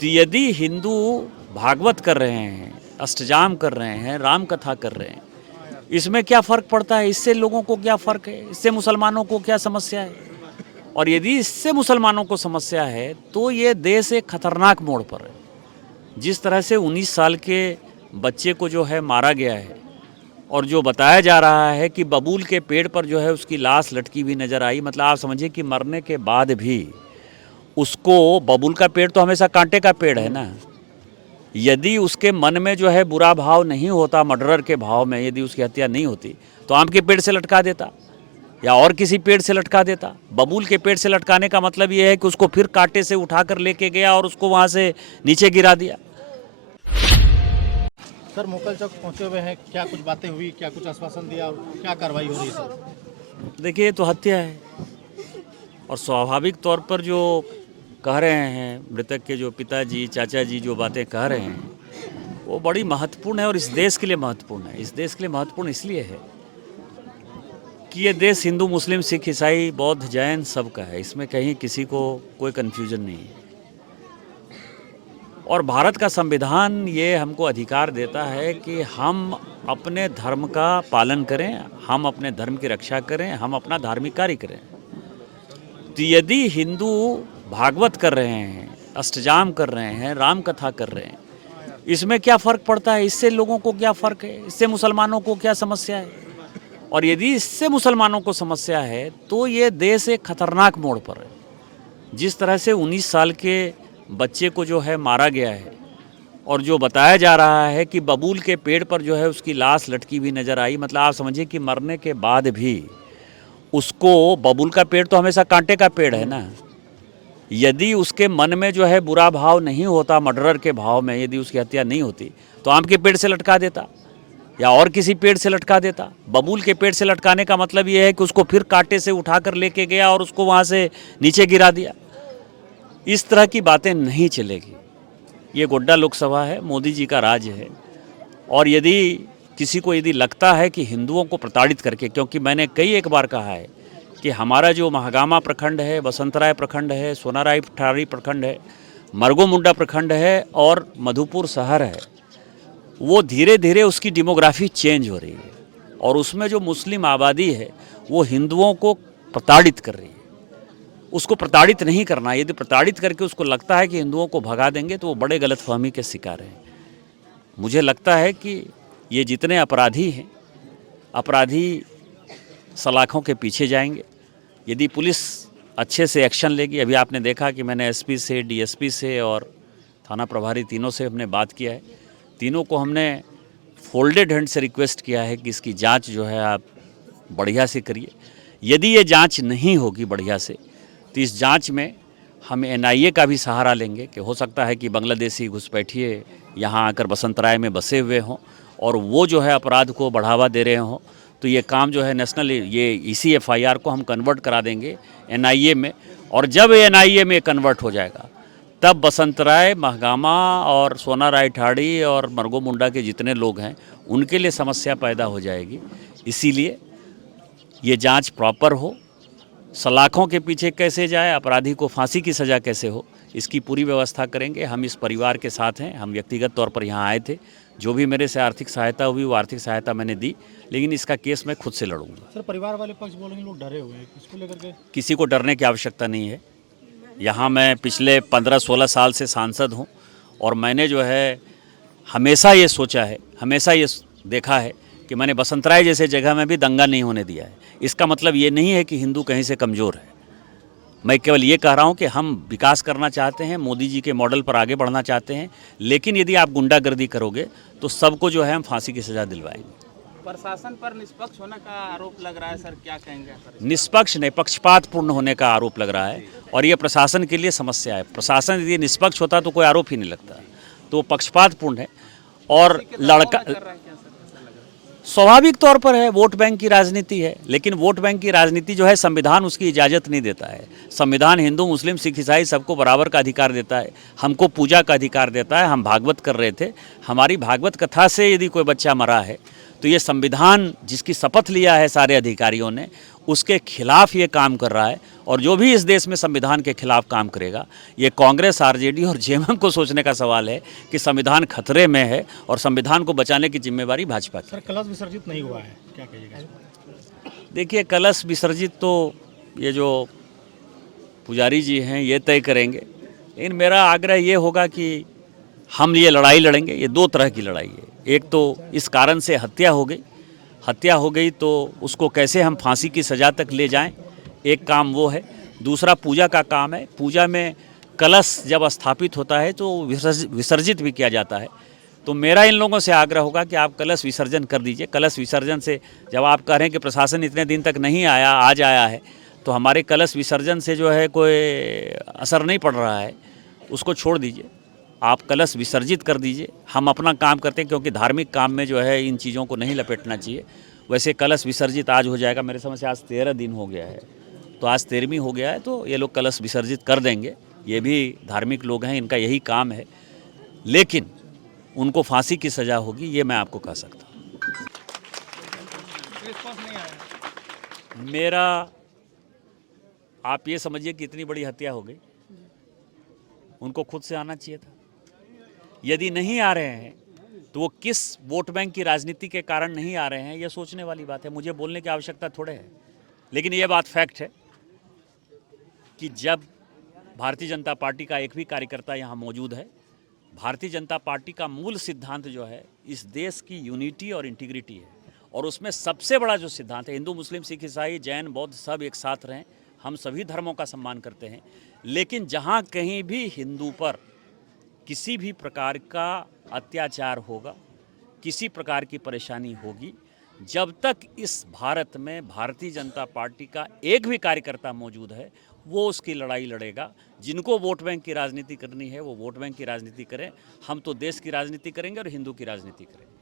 तो यदि हिंदू भागवत कर रहे हैं, अष्टजाम कर रहे हैं, राम कथा कर रहे हैं, इसमें क्या फ़र्क पड़ता है? इससे लोगों को क्या फ़र्क है? इससे मुसलमानों को क्या समस्या है? और यदि इससे मुसलमानों को समस्या है तो ये देश एक खतरनाक मोड़ पर है। जिस तरह से 19 साल के बच्चे को जो है मारा गया है और जो बताया जा रहा है कि बबूल के पेड़ पर जो है उसकी लाश लटकी हुई नज़र आई, मतलब आप समझिए कि मरने के बाद भी उसको, बबूल का पेड़ तो हमेशा कांटे का पेड़ है ना, यदि उसके मन में जो है बुरा भाव नहीं होता, मर्डरर के भाव में यदि उसकी हत्या नहीं होती तो आम के पेड़ से लटका देता या और किसी पेड़ से लटका देता। बबूल के पेड़ से लटकाने का मतलब ये है कि उसको फिर कांटे से उठाकर लेके गया और उसको वहाँ से नीचे गिरा दिया। सर मोकल चौक पहुंचे हुए हैं, क्या कुछ बातें हुई, क्या कुछ आश्वासन दिया और क्या कार्रवाई हो रही है सर? देखिए, ये तो हत्या है और स्वाभाविक तौर पर जो कह रहे हैं मृतक के जो पिताजी चाचा जी जो बातें कह रहे हैं वो बड़ी महत्वपूर्ण है और इस देश के लिए महत्वपूर्ण है। इस देश के लिए महत्वपूर्ण इसलिए है कि ये देश हिंदू मुस्लिम सिख ईसाई बौद्ध जैन सबका है, इसमें कहीं किसी को कोई कन्फ्यूजन नहीं है। और भारत का संविधान ये हमको अधिकार देता है कि हम अपने धर्म का पालन करें, हम अपने धर्म की रक्षा करें, हम अपना धार्मिक कार्य करें। तो यदि हिंदू भागवत कर रहे हैं, अष्टजाम कर रहे हैं, राम कथा कर रहे हैं, इसमें क्या फ़र्क पड़ता है? इससे लोगों को क्या फ़र्क है? इससे मुसलमानों को क्या समस्या है? और यदि इससे मुसलमानों को समस्या है तो ये देश एक खतरनाक मोड़ पर है। जिस तरह से 19 साल के बच्चे को जो है मारा गया है और जो बताया जा रहा है कि बबूल के पेड़ पर जो है उसकी लाश लटकी हुई नज़र आई, मतलब आप समझिए कि मरने के बाद भी उसको, बबूल का पेड़ तो हमेशा कांटे का पेड़ है ना, यदि उसके मन में जो है बुरा भाव नहीं होता, मर्डरर के भाव में यदि उसकी हत्या नहीं होती तो आम के पेड़ से लटका देता या और किसी पेड़ से लटका देता। बबूल के पेड़ से लटकाने का मतलब ये है कि उसको फिर कांटे से उठाकर लेके गया और उसको वहाँ से नीचे गिरा दिया। इस तरह की बातें नहीं चलेगी। ये गोड्डा लोकसभा है, मोदी जी का राज है। और यदि किसी को यदि लगता है कि हिंदुओं को प्रताड़ित करके, क्योंकि मैंने कई एक बार कहा है कि हमारा जो महागामा प्रखंड है, बसंतराय प्रखंड है, सोनाराय ठारी प्रखंड है, मरगो मुंडा प्रखंड है और मधुपुर शहर है, वो धीरे धीरे उसकी डेमोग्राफी चेंज हो रही है और उसमें जो मुस्लिम आबादी है वो हिंदुओं को प्रताड़ित कर रही है। उसको प्रताड़ित नहीं करना। यदि प्रताड़ित करके उसको लगता है कि हिंदुओं को भगा देंगे तो वो बड़े गलतफहमी के शिकार हैं। मुझे लगता है कि ये जितने अपराधी हैं, अपराधी सलाखों के पीछे जाएंगे यदि पुलिस अच्छे से एक्शन लेगी। अभी आपने देखा कि मैंने एसपी से, डीएसपी से और थाना प्रभारी तीनों से हमने बात किया है। तीनों को हमने फोल्डेड हैंड से रिक्वेस्ट किया है कि इसकी जांच जो है आप बढ़िया से करिए। यदि ये जांच नहीं होगी बढ़िया से तो इस जांच में हम एनआईए का भी सहारा लेंगे कि हो सकता है कि बांग्लादेशी घुसपैठिए यहाँ आकर बसंतराय में बसे हुए हों और वो जो है अपराध को बढ़ावा दे रहे हों, तो ये काम जो है नेशनल, ये इसी एफआईआर को हम कन्वर्ट करा देंगे एनआईए में। और जब एनआईए में कन्वर्ट हो जाएगा तब बसंतराय, महगामा और सोनाराय ठाड़ी और मरगो मुंडा के जितने लोग हैं उनके लिए समस्या पैदा हो जाएगी। इसीलिए ये जांच प्रॉपर हो, सलाखों के पीछे कैसे जाए, अपराधी को फांसी की सज़ा कैसे हो, इसकी पूरी व्यवस्था करेंगे। हम इस परिवार के साथ हैं। हम व्यक्तिगत तौर पर यहाँ आए थे, जो भी मेरे से आर्थिक सहायता हुई वो आर्थिक सहायता मैंने दी, लेकिन इसका केस मैं खुद से लड़ूंगा। सर परिवार वाले पक्ष बोल रहे हैं लोग डरे हुए हैं, इसको लेकर के? किसी को डरने की आवश्यकता नहीं है। यहाँ मैं पिछले 15-16 साल से सांसद हूँ और मैंने जो है हमेशा ये सोचा है, हमेशा ये देखा है कि मैंने बसंतराय जैसे जगह में भी दंगा नहीं होने दिया है। इसका मतलब ये नहीं है कि हिंदू कहीं से कमज़ोर है। मैं केवल ये कह रहा हूँ कि हम विकास करना चाहते हैं, मोदी जी के मॉडल पर आगे बढ़ना चाहते हैं, लेकिन यदि आप गुंडागर्दी करोगे तो सबको जो है हम फांसी की सज़ा दिलवाएंगे। प्रशासन पर निष्पक्ष होने का आरोप लग रहा है सर, क्या कहेंगे सर? निष्पक्ष नहीं, पक्षपातपूर्ण होने का आरोप लग रहा है और ये प्रशासन के लिए समस्या है। प्रशासन यदि निष्पक्ष होता तो कोई आरोप ही नहीं लगता, तो पक्षपातपूर्ण है। और लड़का स्वाभाविक तौर पर है, वोट बैंक की राजनीति है, लेकिन वोट बैंक की राजनीति जो है संविधान उसकी इजाज़त नहीं देता है। संविधान हिंदू मुस्लिम सिख ईसाई सबको बराबर का अधिकार देता है, हमको पूजा का अधिकार देता है। हम भागवत कर रहे थे, हमारी भागवत कथा से यदि कोई बच्चा मरा है तो ये संविधान जिसकी शपथ लिया है सारे अधिकारियों ने, उसके खिलाफ ये काम कर रहा है। और जो भी इस देश में संविधान के खिलाफ काम करेगा, ये कांग्रेस, आरजेडी और जेएमएम को सोचने का सवाल है कि संविधान खतरे में है और संविधान को बचाने की जिम्मेवारी भाजपा की। सर कलश विसर्जित नहीं हुआ है, क्या कहिएगा? देखिए, कलश विसर्जित तो ये जो पुजारी जी हैं ये तय करेंगे, लेकिन मेरा आग्रह ये होगा कि हम ये लड़ाई लड़ेंगे। ये दो तरह की लड़ाई है। एक तो इस कारण से हत्या हो गई तो उसको कैसे हम फांसी की सज़ा तक ले जाएं, एक काम वो है। दूसरा पूजा का काम है। पूजा में कलश जब स्थापित होता है तो विसर्जित भी किया जाता है। तो मेरा इन लोगों से आग्रह होगा कि आप कलश विसर्जन कर दीजिए। कलश विसर्जन से, जब आप कह रहे हैं कि प्रशासन इतने दिन तक नहीं आया, आज आया है, तो हमारे कलश विसर्जन से जो है कोई असर नहीं पड़ रहा है, उसको छोड़ दीजिए। आप कलश विसर्जित कर दीजिए। हम अपना काम करते हैं, क्योंकि धार्मिक काम में जो है इन चीज़ों को नहीं लपेटना चाहिए। वैसे कलश विसर्जित आज हो जाएगा, मेरे समझ से आज 13 दिन हो गया है, तो आज 13वीं हो गया है, तो ये लोग कलश विसर्जित कर देंगे। ये भी धार्मिक लोग हैं, इनका यही काम है, लेकिन उनको फांसी की सज़ा होगी, ये मैं आपको कह सकता हूँ। मेरा, आप ये समझिए कि इतनी बड़ी हत्या हो गई, उनको खुद से आना चाहिए था। यदि नहीं आ रहे हैं तो वो किस वोट बैंक की राजनीति के कारण नहीं आ रहे हैं, ये सोचने वाली बात है। मुझे बोलने की आवश्यकता थोड़े है, लेकिन ये बात फैक्ट है कि जब भारतीय जनता पार्टी का एक भी कार्यकर्ता यहाँ मौजूद है, भारतीय जनता पार्टी का मूल सिद्धांत जो है इस देश की यूनिटी और इंटीग्रिटी है। और उसमें सबसे बड़ा जो सिद्धांत है, हिंदू, मुस्लिम, सिख, ईसाई, जैन, बौद्ध सब एक साथ रहें, हम सभी धर्मों का सम्मान करते हैं। लेकिन जहाँ कहीं भी हिंदू पर किसी भी प्रकार का अत्याचार होगा, किसी प्रकार की परेशानी होगी, जब तक इस भारत में भारतीय जनता पार्टी का एक भी कार्यकर्ता मौजूद है, वो उसकी लड़ाई लड़ेगा। जिनको वोट बैंक की राजनीति करनी है वो वोट बैंक की राजनीति करें। हम तो देश की राजनीति करेंगे और हिंदू की राजनीति करेंगे।